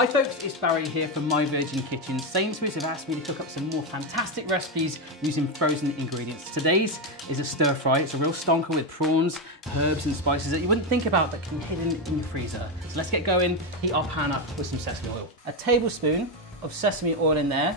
Hi folks, it's Barry here from MyVirginKitchen. Sainsbury's have asked me to cook up some more fantastic recipes using frozen ingredients. Today's is a stir fry. It's a real stonker with prawns, herbs and spices that you wouldn't think about that can be hidden in your freezer. So let's get going, heat our pan up with some sesame oil. A tablespoon of sesame oil in there.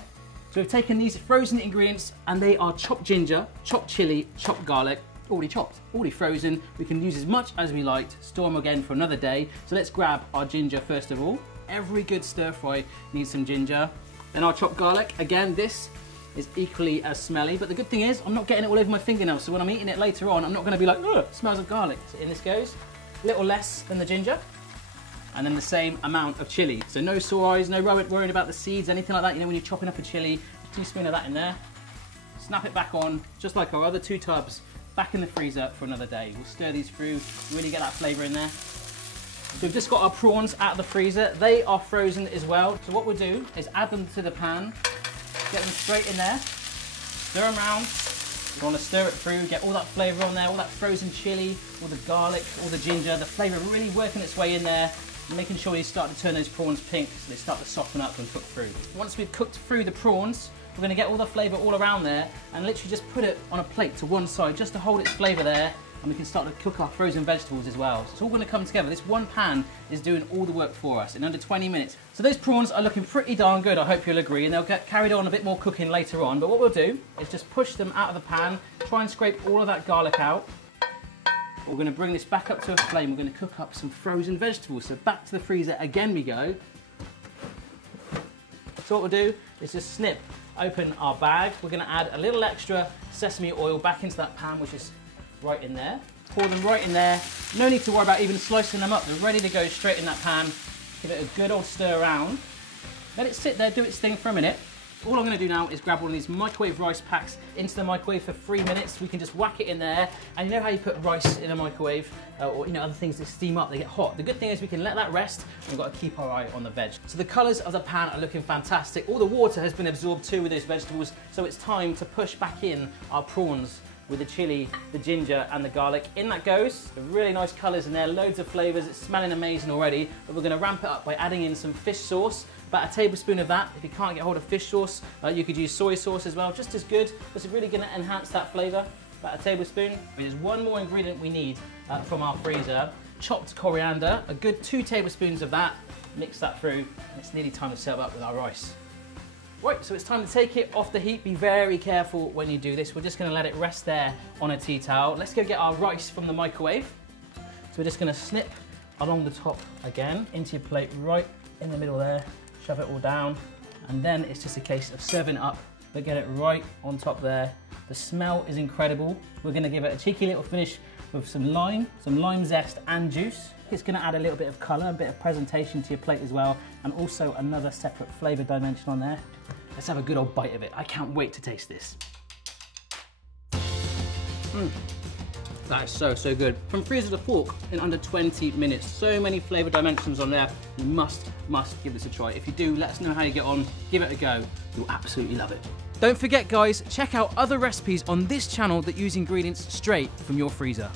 So we've taken these frozen ingredients and they are chopped ginger, chopped chilli, chopped garlic, already chopped, already frozen. We can use as much as we like, store them again for another day. So let's grab our ginger first of all. Every good stir fry needs some ginger. Then our chopped garlic. Again, this is equally as smelly, but the good thing is I'm not getting it all over my fingernails, so when I'm eating it later on, I'm not gonna be like, ugh, it smells of garlic. So in this goes, a little less than the ginger, and then the same amount of chilli. So no sore eyes, no worrying about the seeds, anything like that. You know, when you're chopping up a chilli, a teaspoon of that in there. Snap it back on, just like our other 2 tubs, back in the freezer for another day. We'll stir these through, really get that flavour in there. So we've just got our prawns out of the freezer. They are frozen as well. So what we'll do is add them to the pan, get them straight in there, stir them around. You want to stir it through, get all that flavour on there, all that frozen chilli, all the garlic, all the ginger, the flavour really working its way in there, making sure you start to turn those prawns pink so they start to soften up and cook through. Once we've cooked through the prawns, we're going to get all the flavour all around there and literally just put it on a plate to one side just to hold its flavour there. And we can start to cook our frozen vegetables as well. So it's all going to come together. This one pan is doing all the work for us in under 20 minutes. So those prawns are looking pretty darn good, I hope you'll agree, and they'll get carried on a bit more cooking later on. But what we'll do is just push them out of the pan, try and scrape all of that garlic out. We're going to bring this back up to a flame. We're going to cook up some frozen vegetables. So back to the freezer again we go. So what we'll do is just snip open our bag. We're going to add a little extra sesame oil back into that pan, which is right in there. Pour them right in there. No need to worry about even slicing them up. They're ready to go straight in that pan. Give it a good old stir around. Let it sit there, do its thing for a minute. All I'm going to do now is grab one of these microwave rice packs into the microwave for 3 minutes. We can just whack it in there. And you know how you put rice in a microwave or other things that steam up, they get hot. The good thing is we can let that rest and we've got to keep our eye on the veg. So the colours of the pan are looking fantastic. All the water has been absorbed too with those vegetables. So it's time to push back in our prawns with the chilli, the ginger and the garlic. In that goes. Really nice colours in there, loads of flavours. It's smelling amazing already, but we're going to ramp it up by adding in some fish sauce. About a tablespoon of that. If you can't get hold of fish sauce, you could use soy sauce as well, just as good. This is really going to enhance that flavour. About a tablespoon. There's one more ingredient we need from our freezer. Chopped coriander, a good 2 tablespoons of that. Mix that through, and it's nearly time to serve up with our rice. Right, so it's time to take it off the heat. Be very careful when you do this. We're just going to let it rest there on a tea towel. Let's go get our rice from the microwave. So we're just going to snip along the top again into your plate right in the middle there. Shove it all down. And then it's just a case of serving it up, but get it right on top there. The smell is incredible. We're going to give it a cheeky little finish with some lime zest and juice. It's going to add a little bit of colour, a bit of presentation to your plate as well, and also another separate flavour dimension on there. Let's have a good old bite of it. I can't wait to taste this. That is so, so good. From freezer to fork in under 20 minutes. So many flavour dimensions on there. You must give this a try. If you do, let us know how you get on. Give it a go. You'll absolutely love it. Don't forget, guys, check out other recipes on this channel that use ingredients straight from your freezer.